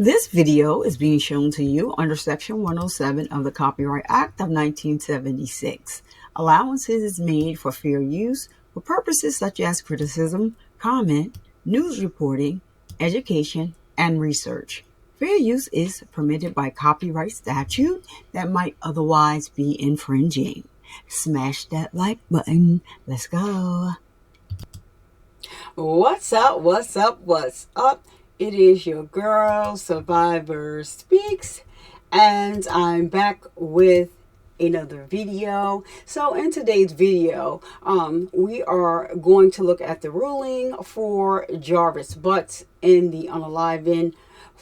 This video is being shown to you under Section 107 of the Copyright Act of 1976. Allowances is made for fair use for purposes such as criticism, comment, news reporting, education, and research. Fair use is permitted by copyright statute that might otherwise be infringing. Smash that like button. Let's go. What's up? What's up? What's up? It is your girl, Survivor Speaks, and I'm back with another video. So in today's video, we are going to look at the ruling for Jarvis Butts in the unaliving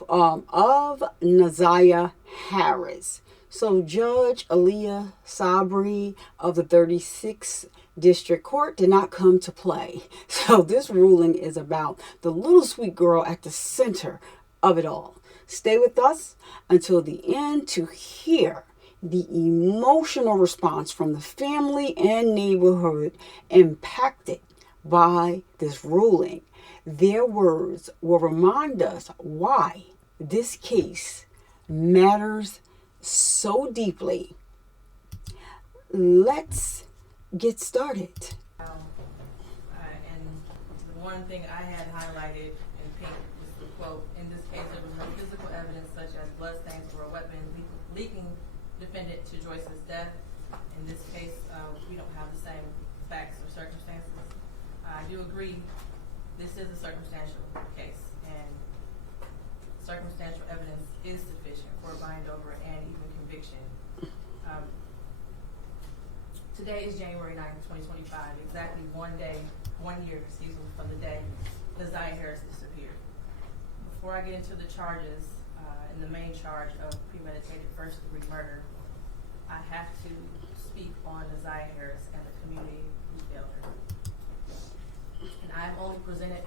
of Naziah Harris. So Judge Aaliyah Sabri of the 36th District Court did not come to play. So this ruling is about the little sweet girl at the center of it all. Stay with us until the end to hear the emotional response from the family and neighborhood impacted by this ruling. Their words will remind us why this case matters so deeply. Let's get started. And the one thing I had highlighted in pink was the quote, "In this case, there was no physical evidence such as bloodstains or a weapon leaking defendant to Joyce's death. In this case, we don't have the same facts or circumstances." I do agree this is a circumstantial case, and circumstantial evidence is sufficient for a bind over and even conviction. Today is January 9th, 2025, exactly 1 year, from the day Naziah Harris disappeared. Before I get into the charges, and the main charge of premeditated first-degree murder, I have to speak on Naziah Harris and the community who failed her. And I'm only presented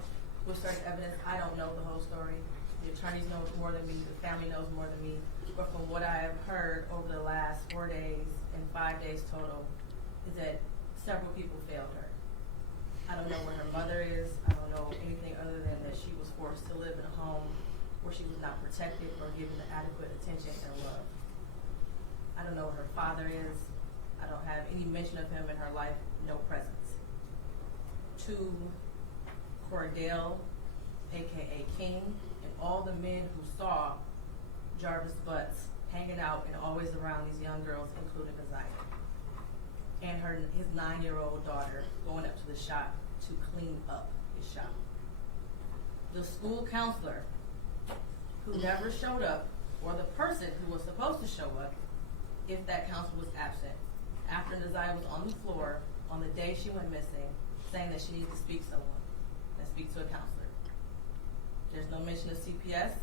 with certain evidence. I don't know the whole story. The attorneys know more than me, the family knows more than me, but from what I have heard over the last 4 days and 5 days total, is that several people failed her. I don't know where her mother is. I don't know anything other than that she was forced to live in a home where she was not protected or given the adequate attention and love. I don't know where her father is. I don't have any mention of him in her life, no presence. To Cordell, aka King, and all the men who saw Jarvis Butts hanging out and always around these young girls, including Naziah, and his 9-year-old daughter going up to the shop to clean up his shop. The school counselor who never showed up, or the person who was supposed to show up if that counselor was absent, after Naziah was on the floor on the day she went missing, saying that she needed to speak to someone and speak to a counselor. There's no mention of CPS,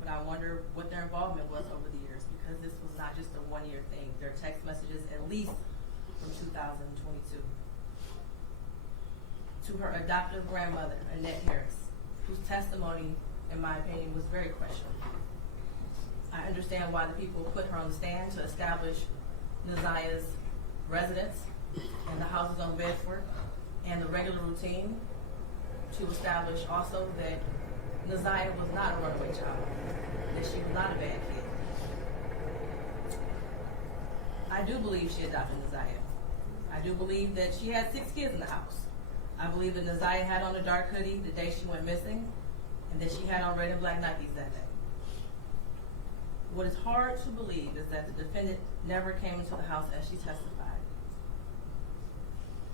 but I wonder what their involvement was over the years, because this was not just a 1-year thing. There are text messages at least from 2022. To her adoptive grandmother, Annette Harris, whose testimony, in my opinion, was very questionable. I understand why the people put her on the stand to establish Naziah's residence and the houses on Bedford and the regular routine, to establish also that Naziah was not a runaway child, that she was not a bad kid. I do believe she adopted Naziah. I do believe that she had 6 kids in the house. I believe that Naziah had on a dark hoodie the day she went missing, and that she had on red and black Nikes that day. What is hard to believe is that the defendant never came into the house as she testified.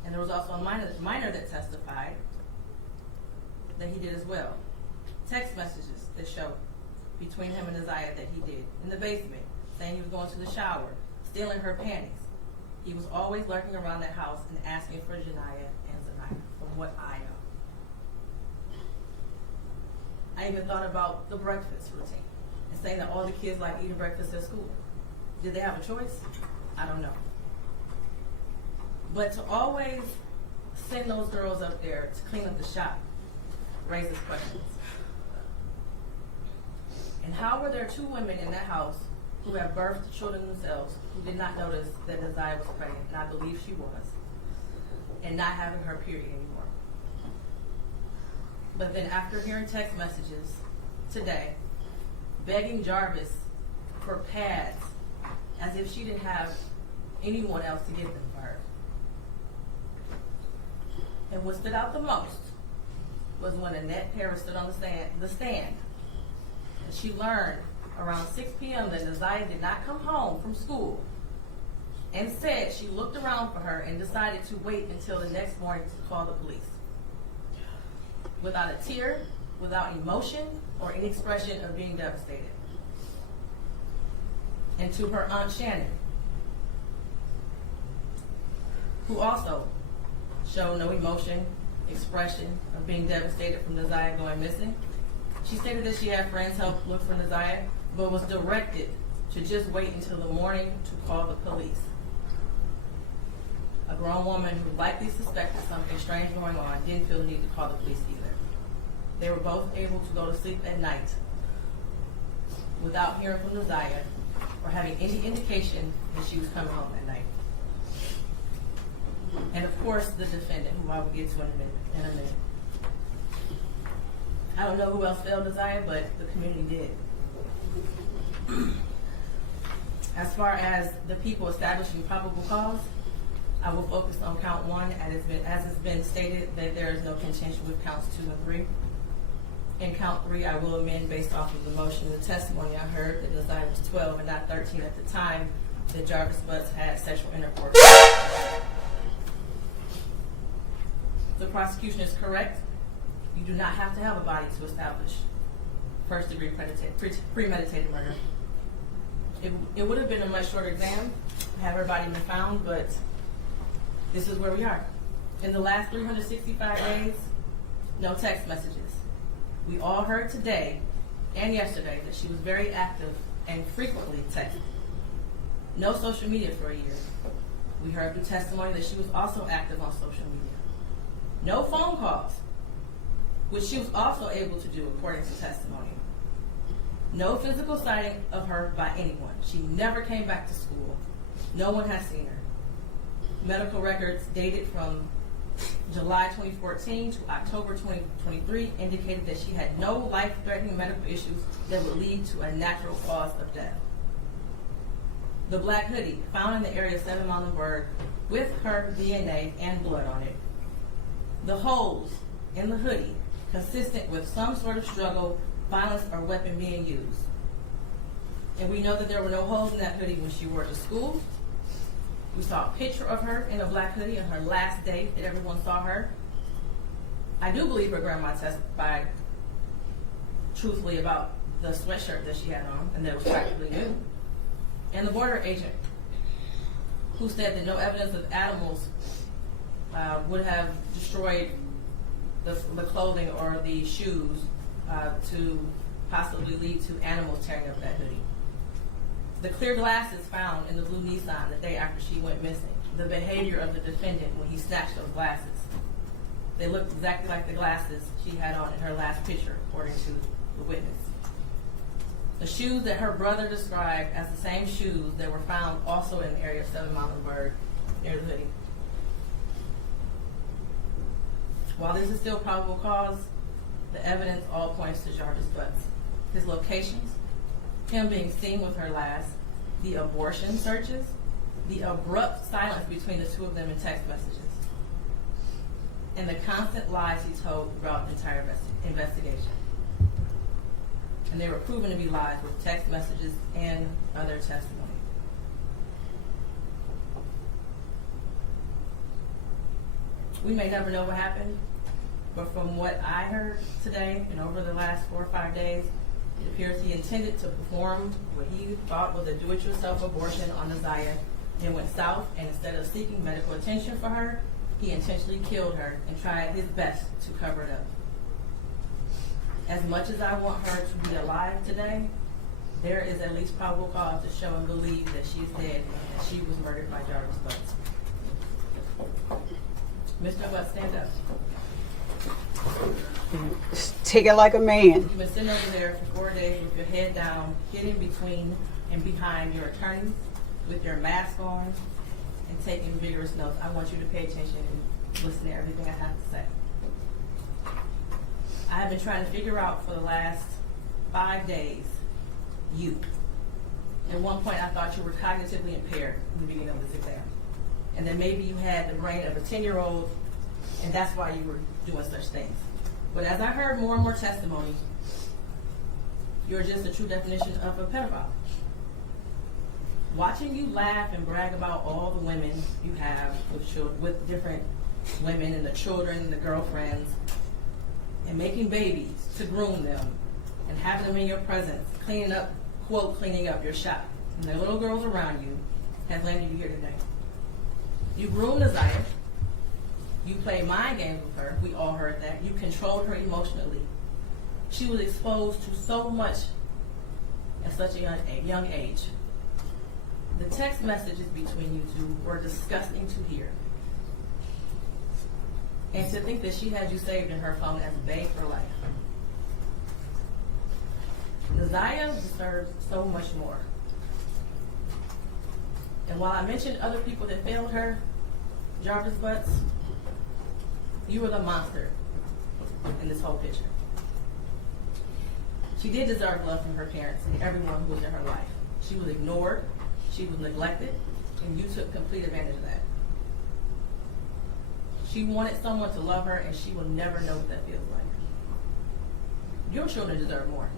And there was also a minor that testified that he did as well. Text messages that showed between him and Naziah that he did in the basement, saying he was going to the shower, stealing her panties. He was always lurking around that house and asking for Janiyah and Zaniyah, from what I know. I even thought about the breakfast routine and saying that all the kids like eating breakfast at school. Did they have a choice? I don't know. But to always send those girls up there to clean up the shop raises questions. And how were there 2 women in that house who have birthed children themselves who did not notice that Naziah was pregnant, and I believe she was, and not having her period anymore? But then after hearing text messages today begging Jarvis for pads as if she didn't have anyone else to give them for her. And what stood out the most was when Annette Harris stood on the stand. And she learned around 6 p.m. that Neziah did not come home from school, and said she looked around for her and decided to wait until the next morning to call the police. Without a tear, without emotion, or any expression of being devastated. And to her Aunt Shannon, who also showed no emotion, expression of being devastated from Neziah going missing. She stated that she had friends help look for Neziah, but was directed to just wait until the morning to call the police. A grown woman who likely suspected something strange going on didn't feel the need to call the police either. They were both able to go to sleep at night without hearing from Neziah or having any indication that she was coming home at night. And of course, the defendant, who I will get to in a minute. I don't know who else failed Neziah, but the community did. As far as the people establishing probable cause, I will focus on count 1, as it's been stated that there is no contention with counts 2 and 3. In count 3, I will amend based off of the motion and the testimony I heard that Neziah was 12 and not 13 at the time that Jarvis Butts had sexual intercourse. The prosecution is correct. You do not have to have a body to establish first-degree premeditated murder. It would have been a much shorter exam had her body been found, but this is where we are. In the last 365 days, no text messages. We all heard today and yesterday that she was very active and frequently texting. No social media for a year. We heard through testimony that she was also active on social media. No phone calls, which she was also able to do according to testimony. No physical sighting of her by anyone. She never came back to school. No one has seen her. Medical records dated from July 2014 to October 2023 indicated that she had no life-threatening medical issues that would lead to a natural cause of death. The black hoodie found in the area of 7 Mile and Berg with her DNA and blood on it. The holes in the hoodie consistent with some sort of struggle, violence, or weapon being used. And we know that there were no holes in that hoodie when she wore it to school. We saw a picture of her in a black hoodie on her last day that everyone saw her. I do believe her grandma testified truthfully about the sweatshirt that she had on and that it was practically new. And the border agent who said that no evidence of animals would have destroyed the clothing or the shoes to possibly lead to animals tearing up that hoodie. The clear glasses found in the blue Nissan the day after she went missing. The behavior of the defendant when he snatched those glasses. They looked exactly like the glasses she had on in her last picture, according to the witness. The shoes that her brother described as the same shoes that were found also in the area of 7 Mile and Berg near the hoodie. While this is still probable cause, the evidence all points to Jarvis Butts. His locations, him being seen with her last, the abortion searches, the abrupt silence between the two of them in text messages, and the constant lies he told throughout the entire investigation. And they were proven to be lies with text messages and other testimony. We may never know what happened, but from what I heard today and over the last 4 or 5 days, it appears he intended to perform what he thought was a do-it-yourself abortion on Neziah, and went south, and instead of seeking medical attention for her, he intentionally killed her and tried his best to cover it up. As much as I want her to be alive today, there is at least probable cause to show and believe that she is dead and that she was murdered by Jarvis Butts. Mr. Butts, stand up. Take it like a man. You've been sitting over there for 4 days with your head down, hidden between and behind your attorneys, with your mask on, and taking vigorous notes. I want you to pay attention and listen to everything I have to say. I have been trying to figure out for the last 5 days you. At one point, I thought you were cognitively impaired in the beginning of this exam. And then maybe you had the brain of a 10-year-old, and that's why you were doing such things. But as I heard more and more testimony, you're just a true definition of a pedophile. Watching you laugh and brag about all the women you have with different women and the children and the girlfriends, and making babies to groom them and having them in your presence, cleaning up your shop, and the little girls around you, has landed you here today. You groomed Desire. You played mind games with her. We all heard that. You controlled her emotionally. She was exposed to so much at such a young age. The text messages between you two were disgusting to hear. And to think that she had you saved in her phone as a babe for life. Desire deserves so much more. And while I mentioned other people that failed her, Jarvis Butts, you were the monster in this whole picture. She did deserve love from her parents and everyone who was in her life. She was ignored, she was neglected, and you took complete advantage of that. She wanted someone to love her, and she will never know what that feels like. Your children deserve more.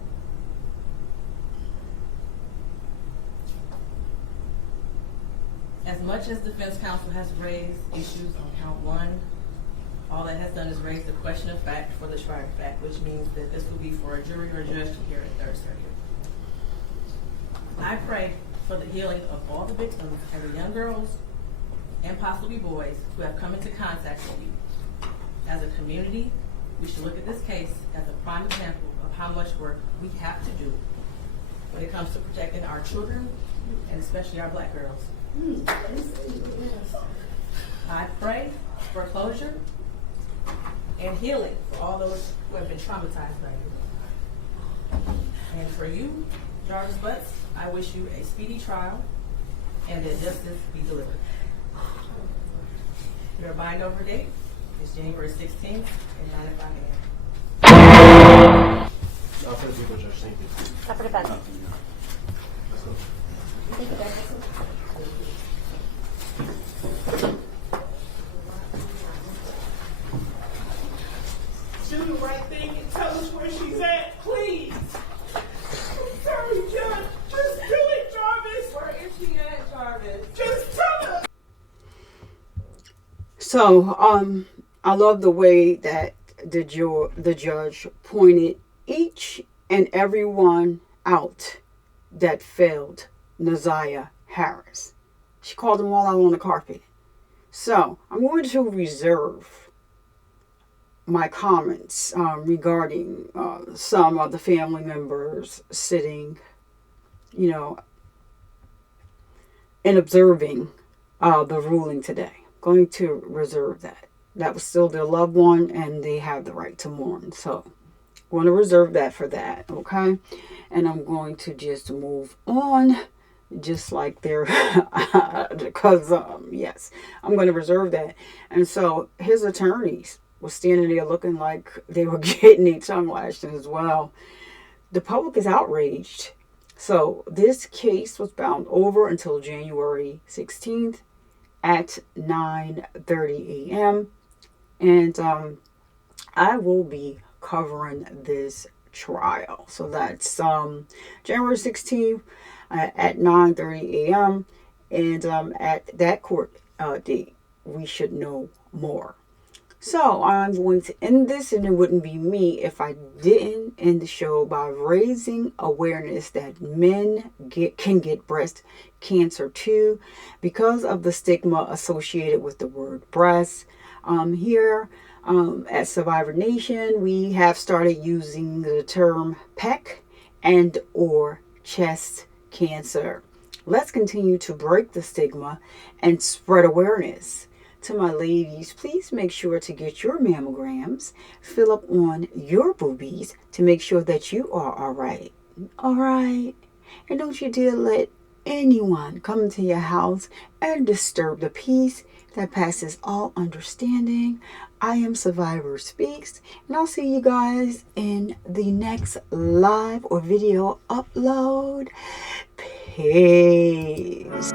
As much as defense counsel has raised issues on count one, all that has done is raise the question of fact for the trier of fact, which means that this will be for a jury or a judge to hear at third circuit. I pray for the healing of all the victims and the young girls and possibly boys who have come into contact with you. As a community, we should look at this case as a prime example of how much work we have to do when it comes to protecting our children and especially our black girls. I pray for closure and healing for all those who have been traumatized by you. And for you, Jarvis Butts, I wish you a speedy trial and that justice be delivered. Your bind over date is January 16th at 9:05 a.m. For the people, Judge, thank you. For the best. Thank you, Judge. Do the right thing and tell us where she's at, please. Sorry, Judge. Just do it, Jarvis. Where is she at, Jarvis? Just tell us. So, I love the way that the judge pointed each and every one out that failed Naziah Harris. She called them all out on the carpet. So, I'm going to reserve my comments regarding some of the family members sitting, and observing the ruling today. Going to reserve that. That was still their loved one, and they have the right to mourn. So, I'm going to reserve that for that, okay? And I'm going to just move on, just like they're, because, yes, I'm going to reserve that. And so, his attorneys were standing there looking like they were getting their tongue lashed as well. The public is outraged. So, this case was bound over until January 16th. At 9:30 a.m. And I will be covering this trial. So that's January 16th at 9:30 a.m. And at that court date, we should know more. So I'm going to end this, and it wouldn't be me if I didn't end the show by raising awareness that men can get breast cancer too because of the stigma associated with the word breast. Here at Survivor Nation, we have started using the term PEC and or chest cancer. Let's continue to break the stigma and spread awareness. To my ladies, please make sure to get your mammograms, fill up on your boobies to make sure that you are all right. All right. And don't you dare let anyone come into your house and disturb the peace that passes all understanding. I am Survivor Speaks, and I'll see you guys in the next live or video upload. Peace.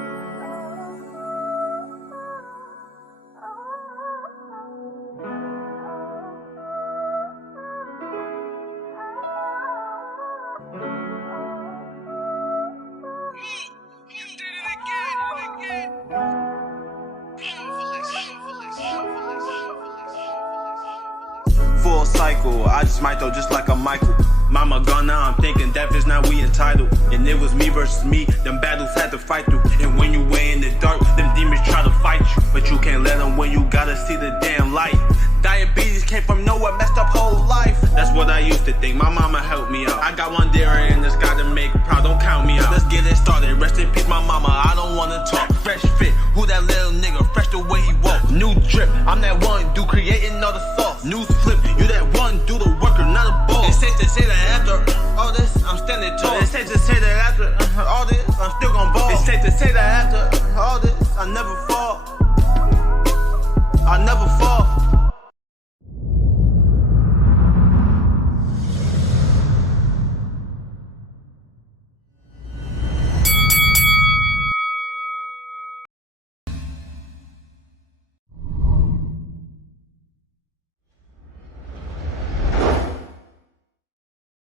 Full cycle, I just might though just like a Michael. Mama gone now, I'm thinking death is now we entitled. And it was me versus me, them battles had to fight through. And when you way in the dark, them demons try to fight you. But you can't let them when you gotta see the damn light. Diabetes came from nowhere, messed up whole life. That's what I used to think, my mama helped me out. I got one deer in the sky to make proud, don't count me out. Let's get it started, rest in peace my mama, I don't wanna talk. Fresh fit, who that little nigga, fresh the way he walk. New drip, I'm that one dude creating all the sauce. News flip, you that one do the worker, not a boss. It's safe to say that after all this, I'm standing tall. It's safe to say that after all this, I'm still gon' ball. It's safe to say that after